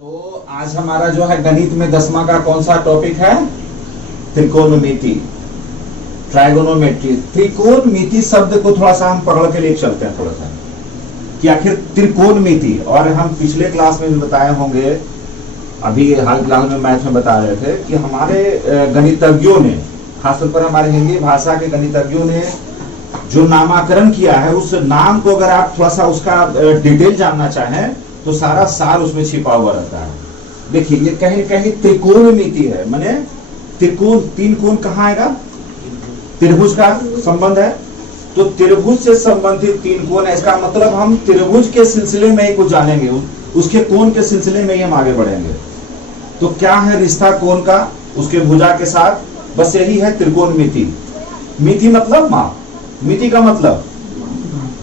तो आज हमारा जो है गणित में 10वां का कौन सा टॉपिक है? त्रिकोणमिति, ट्राइगोनोमेट्री। त्रिकोणमिति शब्द को थोड़ा सा हम पकड़ के ले चलते हैं थोड़ा सा कि आखिर त्रिकोणमिति, और हम पिछले क्लास में भी बताए होंगे, अभी हाल क्लास में मैथ में बता रहे थे कि हमारे गणितज्ञों ने, खासतौर पर हमारे हिंदी भाषा के गणितज्ञों ने जो नामकरण किया है, उस नाम को अगर आप थोड़ा सा उसका डिटेल जानना चाहें तो सारा सार उसमें छिपा हुआ रहता है। देखिए ये कहीं कहीं त्रिकोणमिति है, माने त्रिकोण, तीन कोण कहाँ आएगा? त्रिभुज का संबंध है, तो त्रिभुज से संबंधित तीन कोण है। इसका मतलब हम त्रिभुज के सिलसिले में ही कुछ जानेंगे, उसके कोण के सिलसिले में ही हम आगे बढ़ेंगे। तो क्या है रिश्ता कोण का उसके भुजा के साथ? बस यही है त्रिकोणमिति। मिति मतलब माप, मिति का मतलब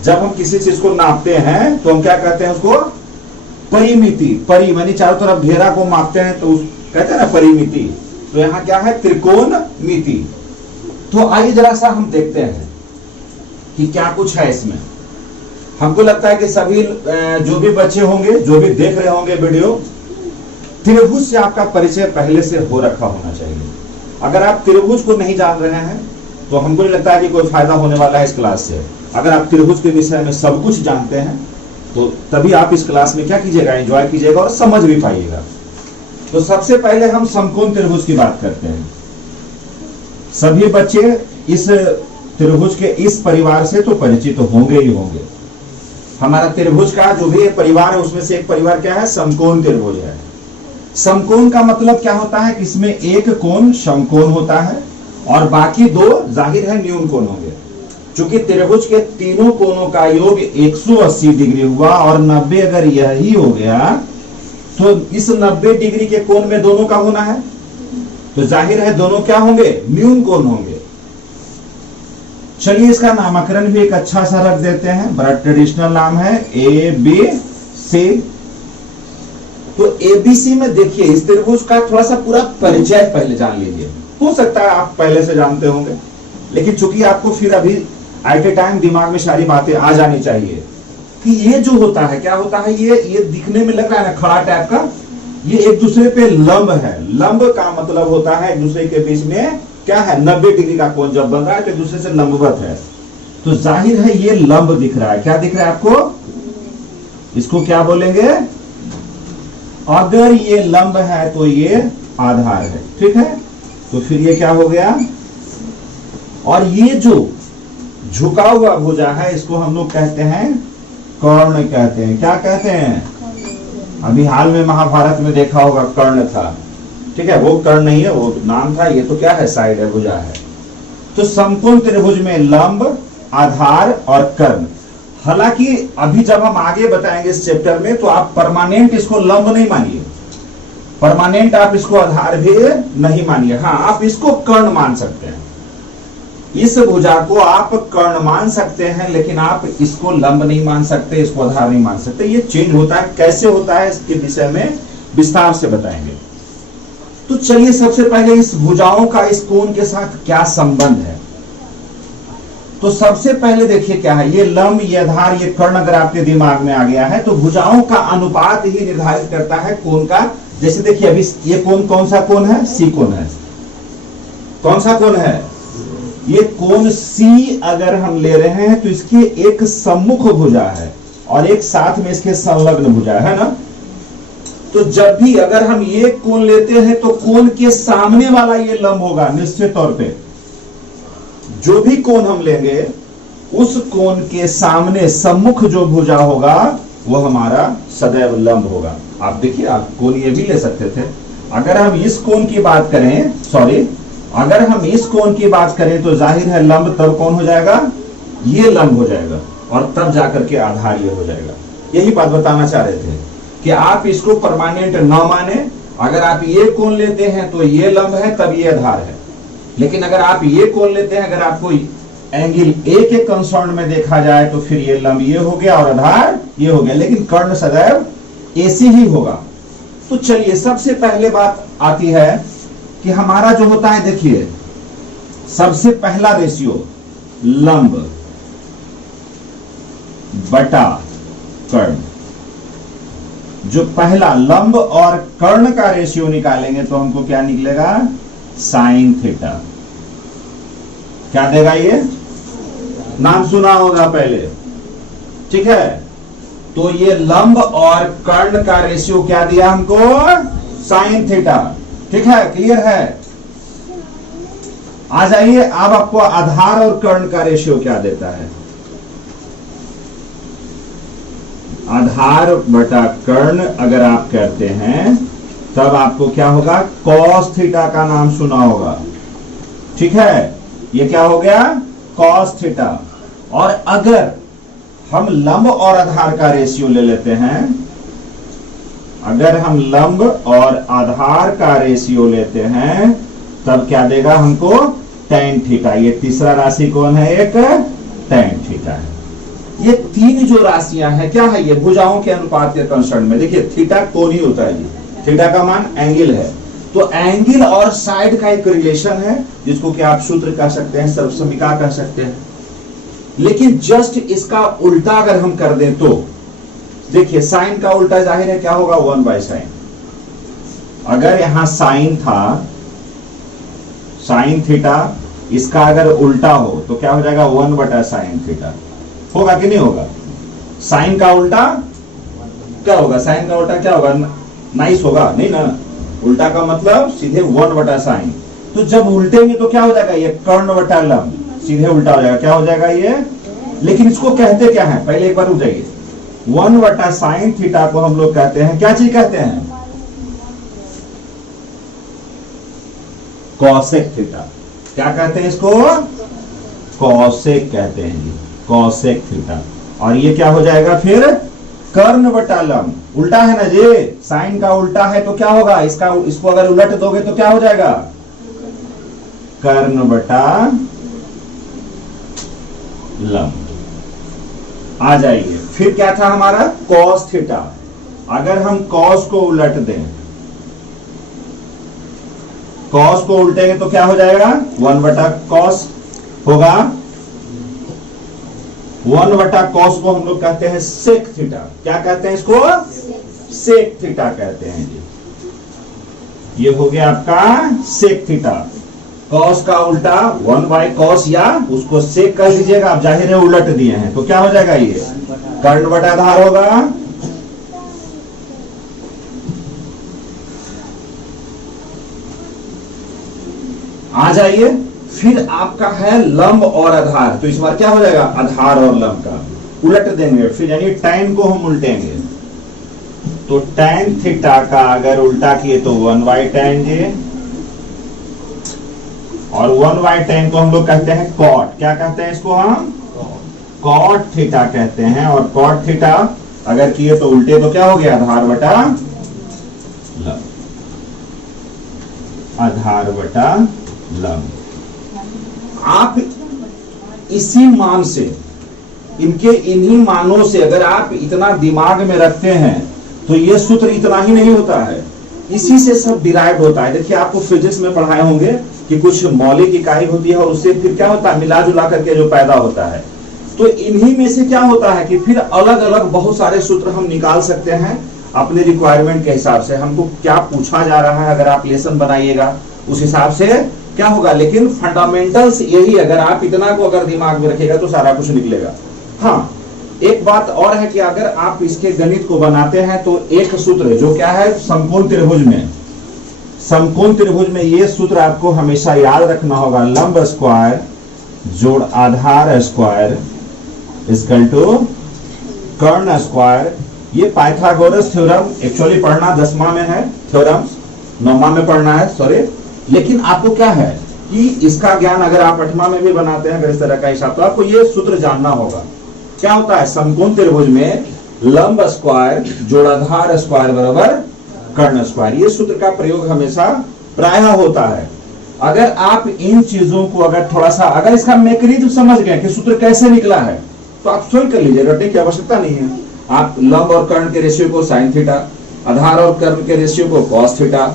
जब हम किसी चीज को नापते हैं तो हम क्या कहते हैं उसको? परिमिति। परि मानी चारों तरफ घेरा को मापते हैं तो कहते हैं ना परिमिति। तो यहाँ क्या है? त्रिकोणमिति। तो आइए जरा सा हम देखते हैं कि क्या कुछ है इसमें। हमको लगता है कि सभी जो भी बच्चे होंगे, जो भी देख रहे होंगे वीडियो, त्रिभुज से आपका परिचय पहले से हो रखा होना चाहिए। अगर आप त्रिभुज को नहीं जान रहे हैं तो हमको नहीं लगता है कि कोई फायदा होने वाला है इस क्लास से। अगर आप त्रिभुज के विषय में सब कुछ जानते हैं तो तभी आप इस क्लास में क्या कीजिएगा? एंजॉय कीजिएगा और समझ भी पाइएगा। तो सबसे पहले हम समकोण त्रिभुज की बात करते हैं। सभी बच्चे इस त्रिभुज के इस परिवार से तो परिचित होंगे ही होंगे। हमारा त्रिभुज का जो भी परिवार है उसमें से एक परिवार क्या है? समकोण त्रिभुज है। समकोण का मतलब क्या होता है कि इसमें एक कोण समकोण होता है और बाकी दो जाहिर है न्यून कोण होंगे। चूंकि त्रिभुज के तीनों कोणों का योग 180 डिग्री हुआ और 90 अगर यही हो गया तो इस 90 डिग्री के कोण में दोनों का होना है, तो जाहिर है दोनों क्या होंगे? न्यून कोण होंगे। चलिए इसका नामकरण भी एक अच्छा सा रख देते हैं, बड़ा ट्रेडिशनल नाम है ABC। तो ABC में देखिए इस त्रिभुज का थोड़ा सा पूरा परिचय पहले जान लीजिए। हो सकता है आप पहले से जानते होंगे, लेकिन चूंकि आपको फिर अभी एट ए टाइम दिमाग में सारी बातें आ जानी चाहिए कि ये जो होता है क्या होता है, ये दिखने में लग रहा है ना खड़ा टाइप का, ये एक दूसरे पे लंब है। लंब का मतलब होता है एक दूसरे के बीच में क्या है? 90 डिग्री का कोण जब बन रहा है तो एक दूसरे से लंबवत है। तो जाहिर है ये लंब दिख रहा है। क्या दिख रहा है आपको? इसको क्या बोलेंगे? अगर ये लंब है तो ये आधार है, ठीक है। तो फिर ये क्या हो गया? और ये जो झुका हुआ भुजा है इसको हम लोग कहते हैं कर्ण कहते हैं। क्या कहते हैं? अभी हाल में महाभारत में देखा होगा कर्ण था, ठीक है। वो कर्ण नहीं है, वो नाम था, ये तो क्या है? साइड है, भुजा है। तो समकोण त्रिभुज में लंब, आधार और कर्ण। हालांकि अभी जब हम आगे बताएंगे इस चैप्टर में तो आप परमानेंट इसको लंब नहीं मानिए, परमानेंट आप इसको आधार भी नहीं मानिए। हाँ, आप इसको कर्ण मान सकते हैं, इस भुजा को आप कर्ण मान सकते हैं, लेकिन आप इसको लंब नहीं मान सकते, इसको आधार नहीं मान सकते। ये चेंज होता है, कैसे होता है इसके विषय में विस्तार से बताएंगे। तो चलिए सबसे पहले इस भुजाओं का इस कोण के साथ क्या संबंध है। तो सबसे पहले देखिए क्या है, ये लंब, ये आधार, ये कर्ण अगर आपके दिमाग में आ गया है तो भुजाओं का अनुपात ही निर्धारित करता है कोण का। जैसे देखिए अभी ये कोण कौन सा कोण है? सी कोण है। कौन सा कोण है? ये कोण सी अगर हम ले रहे हैं तो इसकी एक सम्मुख भुजा है और एक साथ में इसके संलग्न भुजा है ना। तो जब भी अगर हम ये कोण लेते हैं तो कोण के सामने वाला ये लंब होगा निश्चित तौर पे। जो भी कोण हम लेंगे उस कोण के सामने सम्मुख जो भुजा होगा वो हमारा सदैव लंब होगा। आप देखिए, आप कोण ये भी ले सकते थे। अगर हम इस कोण की बात करें, अगर हम इस कोण की बात करें तो जाहिर है लंब तब कौन हो जाएगा? ये लंब हो जाएगा और तब जाकर के आधार ये हो जाएगा। यही बात बताना चाह रहे थे कि आप इसको परमानेंट न माने। अगर आप ये कोण लेते हैं तो ये लंब है, तब ये आधार है। लेकिन अगर आप ये कोण लेते हैं, अगर आपको एंगल ए के कंसर्न में देखा जाए तो फिर ये लंब ये हो गया और आधार ये हो गया, लेकिन कर्ण सदैव एसी ही होगा। तो चलिए सबसे पहले बात आती है कि हमारा जो होता है, देखिए सबसे पहला रेशियो लंब बटा कर्ण। जो पहला लंब और कर्ण का रेशियो निकालेंगे तो हमको क्या निकलेगा, साइन थीटा। क्या देगा ये, नाम सुना होगा पहले, ठीक है। तो ये लंब और कर्ण का रेशियो क्या दिया हमको, साइन थीटा, ठीक है, क्लियर है। आ जाइए, अब आपको आधार और कर्ण का रेशियो क्या देता है, आधार बटा कर्ण अगर आप करते हैं तब आपको क्या होगा, कॉस थीटा का नाम सुना होगा, ठीक है। ये क्या हो गया, कॉस थीटा। और अगर हम लंब और आधार का रेशियो ले लेते हैं, अगर हम लंब और आधार का रेशियो लेते हैं तब क्या देगा हमको, tan थीटा। ये तीसरा राशि कौन है, एक tan थीटा है। ये तीन जो राशियां हैं क्या है, ये भुजाओं के अनुपात के कंसर्न में। देखिए थीटा कोण ही होता है, जी थीटा का मान एंगल है, तो एंगल और साइड का एक रिलेशन है जिसको कि आप सूत्र कह सकते हैं, सर्वसमीका कह सकते हैं। लेकिन जस्ट इसका उल्टा अगर हम कर दें तो देखिए, साइन का उल्टा जाहिर है क्या होगा, 1/sin। अगर यहां साइन था, साइन थीटा, इसका अगर उल्टा हो तो क्या हो जाएगा, 1/sin थीटा। होगा कि नहीं होगा, साइन का उल्टा क्या होगा, साइन का उल्टा क्या होगा, नाइस होगा, नहीं ना, उल्टा का मतलब सीधे 1/sin। तो जब उल्टेंगे तो क्या हो जाएगा, ये कर्ण बटा लंब, सीधे उल्टा हो जाएगा, क्या हो जाएगा ये। लेकिन इसको कहते क्या है, पहले एक बार रुक जाइए, 1/sin थीटा को हम लोग कहते हैं, क्या चीज कहते हैं, कॉसेक थीटा। क्या कहते हैं इसको, कॉसेक कहते हैं जी, कॉसेक थीटा। और ये क्या हो जाएगा फिर, कर्ण बटा लंब, उल्टा है ना जी, साइन का उल्टा है तो क्या होगा, इसको अगर उलट दोगे तो क्या हो जाएगा, कर्ण बटा लंब। आ जाइए, फिर क्या था हमारा, कॉस थीटा। अगर हम कॉस को उलट दें, कॉस को उल्टेंगे तो क्या हो जाएगा, 1/cos होगा। 1/cos को हम लोग कहते हैं सेक थीटा। क्या कहते हैं इसको, सेक थीटा कहते हैं जी। ये हो गया आपका सेक थीटा। कॉस का उल्टा 1/cos, या उसको सेक कर दीजिएगा, आप जाहिर है उलट दिए हैं तो क्या हो जाएगा, ये कर्ण बटा आधार होगा। आ जाइए, फिर आपका है लंब और आधार, तो इस बार क्या हो जाएगा, आधार और लंब का उलट देंगे, फिर यानी tan को हम उल्टेंगे, तो tan थीटा का अगर उल्टा किए तो 1/tan जी, और 1/tan को हम लोग कहते हैं cot। क्या कहते हैं इसको हम, cot थीटा कहते हैं। और cot थीटा अगर किए तो उल्टे तो क्या हो गया, आधार बटा लंब, आधार बटा लंब। आप इसी मान से, इनके इन्हीं मानों से अगर आप इतना दिमाग में रखते हैं तो ये सूत्र इतना ही नहीं होता है, इसी से सब डिराइव होता है। देखिए आपको फिजिक्स में पढ़ाए होंगे कि कुछ मौलिक इकाई होती है और उससे फिर क्या होता है, मिला जुला करके जो पैदा होता है। तो इन्हीं में से क्या होता है कि फिर अलग अलग बहुत सारे सूत्र हम निकाल सकते हैं अपने रिक्वायरमेंट के हिसाब से। हमको क्या पूछा जा रहा है, अगर आप लेसन बनाइएगा उस हिसाब से क्या होगा। लेकिन फंडामेंटल्स यही, अगर आप इतना को अगर दिमाग में रखिएगा तो सारा कुछ निकलेगा। हाँ, एक बात और है कि अगर आप इसके गणित को बनाते हैं तो एक सूत्र जो क्या है, समकोण त्रिभुज में, समकोण त्रिभुज में ये सूत्र आपको हमेशा याद रखना होगा, लंब स्क्वायर जोड़ आधार स्क्वायर इक्वल टू कर्ण स्क्वायर। ये पाइथागोरस थ्योरम एक्चुअली पढ़ना 10वां में है, थ्योरम 9वां में पढ़ना है, सॉरी। लेकिन आपको क्या है कि इसका ज्ञान अगर आप 8वां में भी बनाते हैं अगर इस तरह का हिसाब, तो आपको ये सूत्र जानना होगा। क्या होता है, समकोण त्रिभुज में लंब स्क्वायर जोड़ आधार स्क्वायर बराबर कर्ण स्क्वायर। ये सूत्र का प्रयोग हमेशा प्रायः होता है। अगर आप इन चीजों को अगर थोड़ा सा, अगर इसका मैकेनिज्म समझ गए कि सूत्र कैसे निकला है, तो आप स्वयं कर लीजिए, रटने की आवश्यकता नहीं है। आप लंब और कर्ण के रेशियो को साइन थीटा, आधार और कर्ण के रेशियो को कॉस थीटा,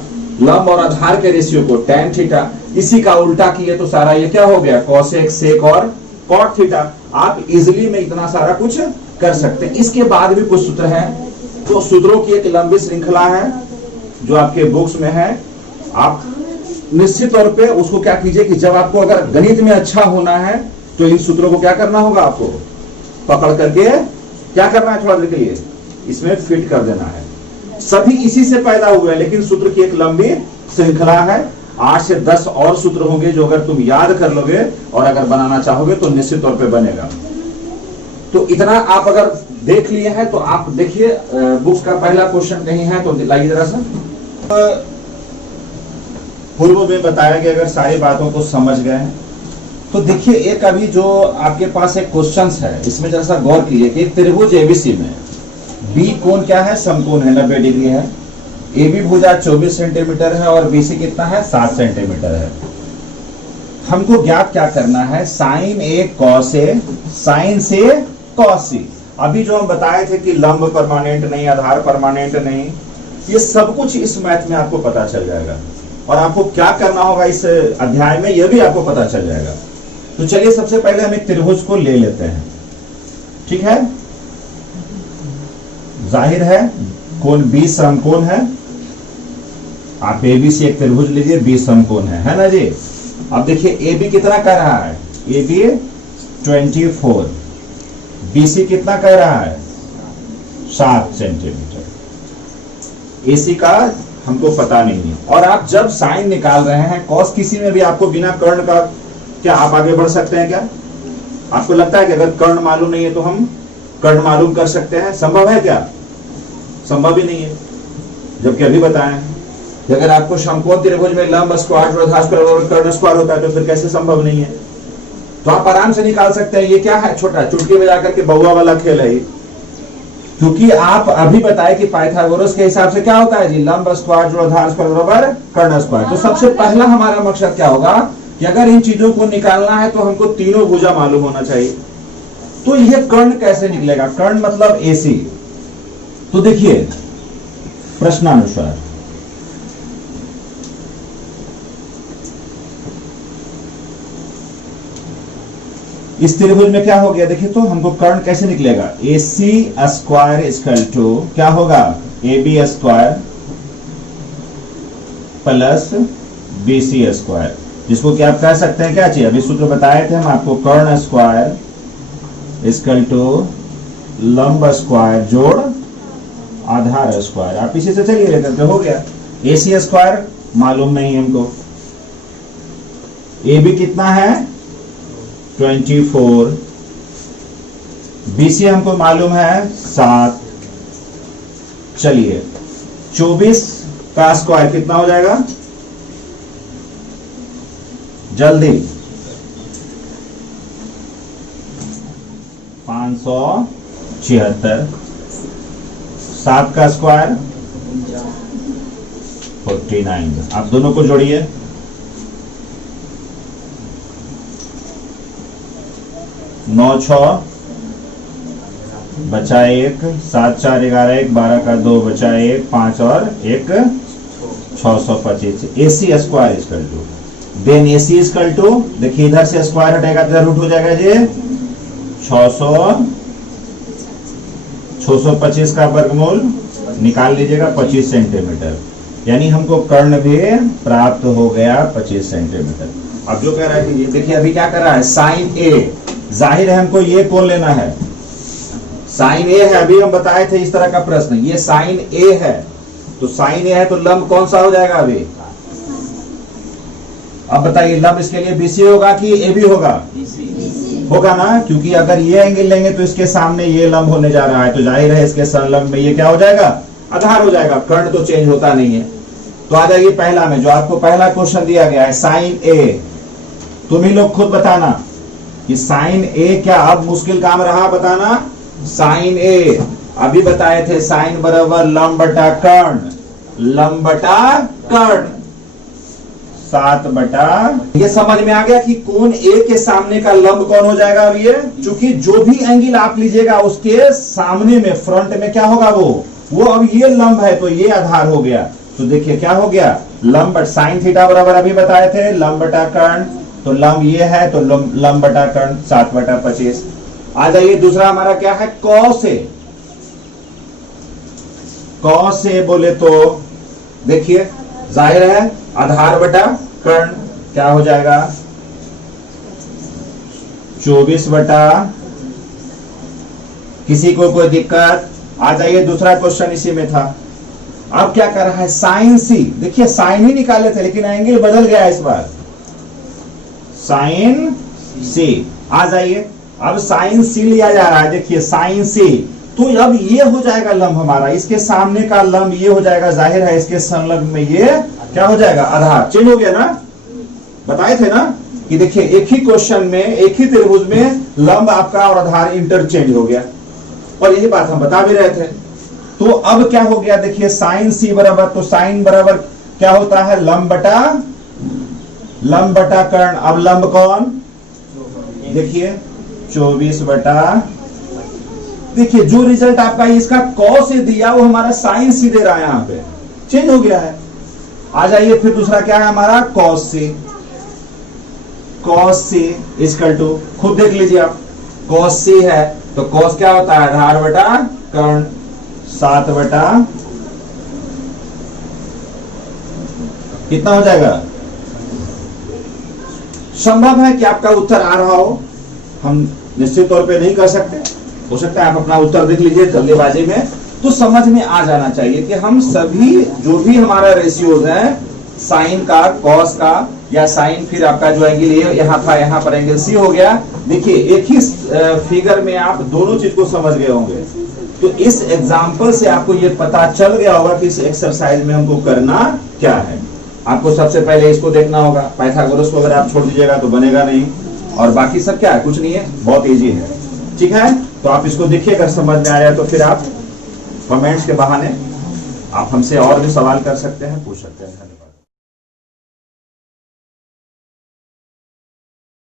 लंब और आधार के रेशियो को tan थीटा, इसी का उल्टा किए तो सारा ये क्या हो गया, कॉसेक, सेक और कॉट थीटा। आप इजिली में इतना सारा कुछ कर सकते हैं। इसके बाद भी कुछ सूत्र हैं, तो सूत्रों की एक लंबी श्रृंखला है जो आपके बुक्स में है। आप निश्चित तौर पे उसको क्या कीजिए कि जब आपको अगर गणित में अच्छा होना है तो इन सूत्रों को क्या करना होगा, आपको पकड़ करके क्या करना है, थोड़ा देर के लिए इसमें फिट कर देना है। सभी इसी से पैदा हुए हैं, लेकिन सूत्र की एक लंबी श्रृंखला है। 8 से 10 और सूत्र होंगे जो अगर तुम याद कर लोगे और अगर बनाना चाहोगे तो निश्चित तौर पे बनेगा। तो इतना आप अगर देख लिए हैं तो आप देखिए बुक्स का पहला क्वेश्चन कहीं है तो लाइए जरा सा। पूर्व में बताया गया, अगर सारी बातों को समझ गए हैं तो देखिए एक अभी जो आपके पास एक क्वेश्चन है इसमें जरा सा गौर कीजिए कि त्रिभुज एबीसी में बी कोण क्या है, समकोण है, 90 डिग्री है। AB भुजा 24 सेंटीमीटर है और BC कितना है, 7 सेंटीमीटर है। हमको ज्ञात क्या करना है, sine A cos A, sine से cos C। अभी जो हम बताए थे कि लंब परमानेंट नहीं, आधार परमानेंट नहीं, ये सब कुछ इस मैथ में आपको पता चल जाएगा और आपको क्या करना होगा इस अध्याय में यह भी आपको पता चल जाएगा। तो चलिए सबसे पहले हम एक त्रिभुज को ले लेते हैं, ठीक है। जाहिर है कोण B समकोण है। आप ABC एक त्रिभुज लीजिए, B समकोण है ना जी। अब देखिए AB कितना कह रहा है, AB 24, BC कितना कह रहा है, 7 सेंटीमीटर। AC का हमको पता नहीं है। और आप जब साइन निकाल रहे हैं कॉस किसी में भी आपको बिना कर्ण का क्या आप आगे बढ़ सकते हैं क्या? आपको लगता है कि अगर कर्ण मालूम नहीं है तो हम कर्ण मालूम कर सकते हैं? संभव है क्या? संभव ही नहीं है। जबकि अभी बताएं कि अगर आपको समकोण त्रिभुज में लंब स्क्वायर और आधार स्क्वायर और कर्ण स्क्वायर होता है तो फिर कैसे संभव नहीं है? तो आप आराम से निकाल सकते हैं। ये क्या है, छोटा चुटकी बजा करके बउआ वाला खेल है। क्योंकि आप अभी बताए कि पाइथागोरस के हिसाब से क्या होता है जी, लंब स्क्वायर जो आधार स्क्वायर बराबर कर्ण स्क्वायर। तो सबसे पहला हमारा मकसद क्या होगा कि अगर इन चीजों को निकालना है तो हमको तीनों भुजा मालूम होना चाहिए। तो यह कर्ण कैसे निकलेगा, कर्ण मतलब AC। तो देखिए प्रश्नानुसार इस त्रिभुज में क्या हो गया, देखिए तो हमको कर्ण कैसे निकलेगा, AC स्क्वायर इक्वल टू क्या होगा, AB square plus BC square, जिसको कि आप कह सकते हैं क्या चाहिए, अभी सूत्र बताए थे हम आपको, कर्ण स्क्वायर इक्वल टू लंब स्क्वायर जोड़ आधार स्क्वायर। आप इसी से चलिए लेकर के हो गया। AC स्क्वायर मालूम नहीं हमको, AB कितना है 24, BC हमको मालूम है 7। चलिए 24 का स्क्वायर कितना हो जाएगा, जल्दी 576। 7 का स्क्वायर 49। आप दोनों को जोड़िए, 9 6 बचा 1, 7 4 11, 1 12 का 2 बचा 1, 5 और 1 625। AC square equal to then AC equal to, देखिए इधर से स्क्वायर हटेगा तो रूट हो जाएगा जी 625 का वर्गमूल निकाल लीजिएगा 25 सेंटीमीटर। यानी हमको कर्ण भी प्राप्त हो गया 25 सेंटीमीटर। अब जो कह रहा है कि देखिए अभी क्या कर रहा है, साइन A, जाहिर है हमको ये कोण लेना है, साइन A है। अभी हम बताए थे इस तरह का प्रश्न, ये साइन A है तो साइन A है तो लंब कौन सा हो जाएगा अभी, अब बताइए लंब इसके लिए BC होगा कि AB होगा, होगा ना, क्योंकि अगर ये एंगल लेंगे तो इसके सामने ये लंब होने जा रहा है तो जाहिर है इसके संलग्न में ये क्या हो जाएगा, आधार हो जाएगा। कर्ण तो चेंज होता नहीं है। तो आ जाइए पहला में, जो आपको पहला क्वेश्चन दिया गया है साइन A, तुम ही लोग खुद बताना कि साइन A क्या अब मुश्किल काम रहा बताना। साइन A अभी बताए थे, साइन बराबर लंब बटा कर्ण, लंब बटा कर्ण 7 बटा, ये समझ में आ गया कि कोण A के सामने का लंब कौन हो जाएगा। अब ये चूंकि जो भी एंगल आप लीजिएगा उसके सामने में फ्रंट में क्या होगा, वो अब ये लंब है तो ये आधार हो गया। तो देखिए क्या हो गया, लंब साइन थीटा बराबर अभी बताए थे लंब बटा कर्ण, तो लंब ये है तो लंब बटा कर्ण 7 बटा 25। आ जाइए दूसरा हमारा क्या है, कॉस A। कॉस ए बोले तो देखिए जाहिर है आधार बटा कर्ण क्या हो जाएगा 24 बटा, किसी को कोई दिक्कत? आ जाइए, दूसरा क्वेश्चन इसी में था। अब क्या कर रहा है साइन सी, देखिए साइन ही निकाले थे लेकिन एंगल बदल गया इस बार, साइन सी। आ जाइए, अब साइन सी लिया जा रहा है, देखिए साइन सी, तो अब ये हो जाएगा लंब हमारा, इसके सामने का लंब ये हो जाएगा, जाहिर है इसके संलग्न में ये क्या हो जाएगा आधार। चेंज हो गया ना, बताए थे ना कि देखिए एक ही क्वेश्चन में एक ही त्रिभुज में लंब आपका और आधार इंटरचेंज हो गया, और यही बात हम बता भी रहे थे। तो अब क्या हो गया, देखिए साइन सी बराबर, तो साइन बराबर क्या होता है लंब बटा कर्ण। अब लंब कौन, देखिए 24 बटा, देखिए जो रिजल्ट आपका इसका कॉस से दिया वो हमारा साइन सी दे रहा है, यहां पे चेंज हो गया है। आ जाइए फिर दूसरा क्या है हमारा cos C, cos C equal to, खुद देख लीजिए आप, कॉस सी है तो कॉस क्या होता है आधार बटा कर्ण, 7 बटा कितना हो जाएगा। संभव है कि आपका उत्तर आ रहा हो, हम निश्चित तौर पे नहीं कर सकते, हो सकता है आप अपना उत्तर देख लीजिए जल्दीबाजी में, तो समझ में आ जाना चाहिए कि हम सभी जो भी हमारा रेशियोज है साइन का कॉस का या साइन फिर आपका जो एंगल ये यहाँ था यहाँ पर एंगल सी हो गया। देखिए एक ही फिगर में आप दोनों चीज को समझ गए होंगे, तो इस एग्जाम्पल से आपको ये पता चल गया होगा कि इस एक्सरसाइज में हमको करना क्या है। आपको सबसे पहले इसको देखना होगा, पाइथागोरस को अगर आप छोड़ दीजिएगा तो बनेगा नहीं, और बाकी सब क्या है कुछ नहीं है, बहुत इजी है, ठीक है। तो आप इसको देखिए, अगर समझ में आया तो फिर आप कमेंट्स के बहाने आप हमसे और भी सवाल कर सकते हैं, पूछ सकते हैं।